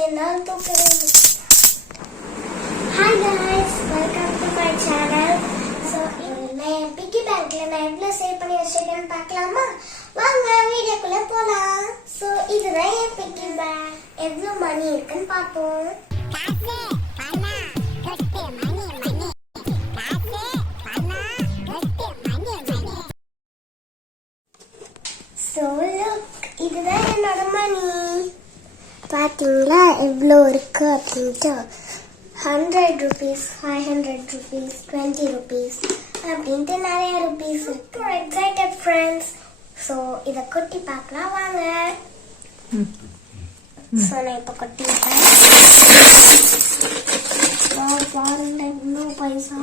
என்னால் தூக்கவே hi guys. Welcome to my channel so நான் piggy பேங்க்ல நான் எவ்வளோ சேவ் பண்ணி வச்சிருக்கேன்னு பார்க்கலாமா? வாங்க வீடியோக்குள்ள போலாம். ஸோ இதுதான் என் பிக்கி பேங்க் எவ்வளோ மணி இருக்குன்னு பார்ப்போம். ஸோ லுக் இதுதான் என்னோட மணி பார்த்தீங்களா? எவ்வளோ இருக்கு அப்படின்ட்டு. Hundred rupees five hundred rupees twenty rupees அப்படின்ட்டு நிறைய ருபீஸ் இருக்கு. எக்ஸைட்டட் ஃப்ரெண்ட்ஸ் ஸோ இதை கொட்டி பார்க்கலாம். வாங்க. ஸோ நான் இப்போ Wow, பாருங்க இவ்வளோ பைசா.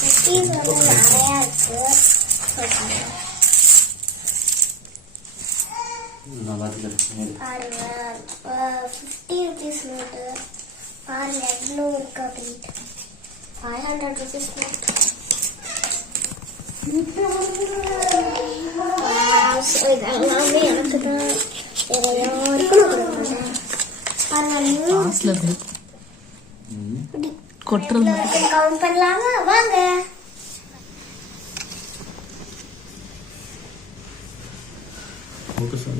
ருபீஸ் வந்து நிறையா இருக்கு ஸோ பாருங்க நான் பார்த்துக்கிறேன் பாருங்க ஃபிஃப்டி ருபீஸ் நோட்டு பாருங்க எவ்வளோ இருக்கு அப்படின்ட்டு ஃபைவ் ஹண்ட்ரட் ருபீஸ் நோட்டு எல்லாமே எனக்கு தான். வேற யாருக்கும் கொடுக்க மாட்டேன் கொட்டுறது. கவுண்ட் பண்ணலாமா? வாங்க. ഓക്കെ സാർ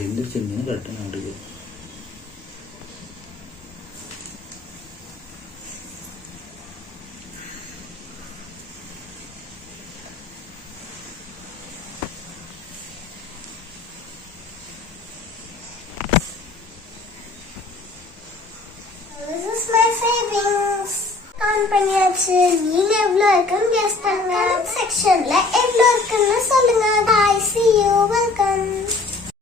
എന്തൊരു ചെമ്മീൻ കറക്റ്റാണ് അവിടെ கவுண்ட் பண்ணியாச்சு. நீங்க எவ்வளவு இருக்குன்னு கெஸ் பண்ணுங்க செக்ஷன்ல எவ்வளவு இருக்குன்னு சொல்லுங்க. பாய் சி யூ வெல்கம்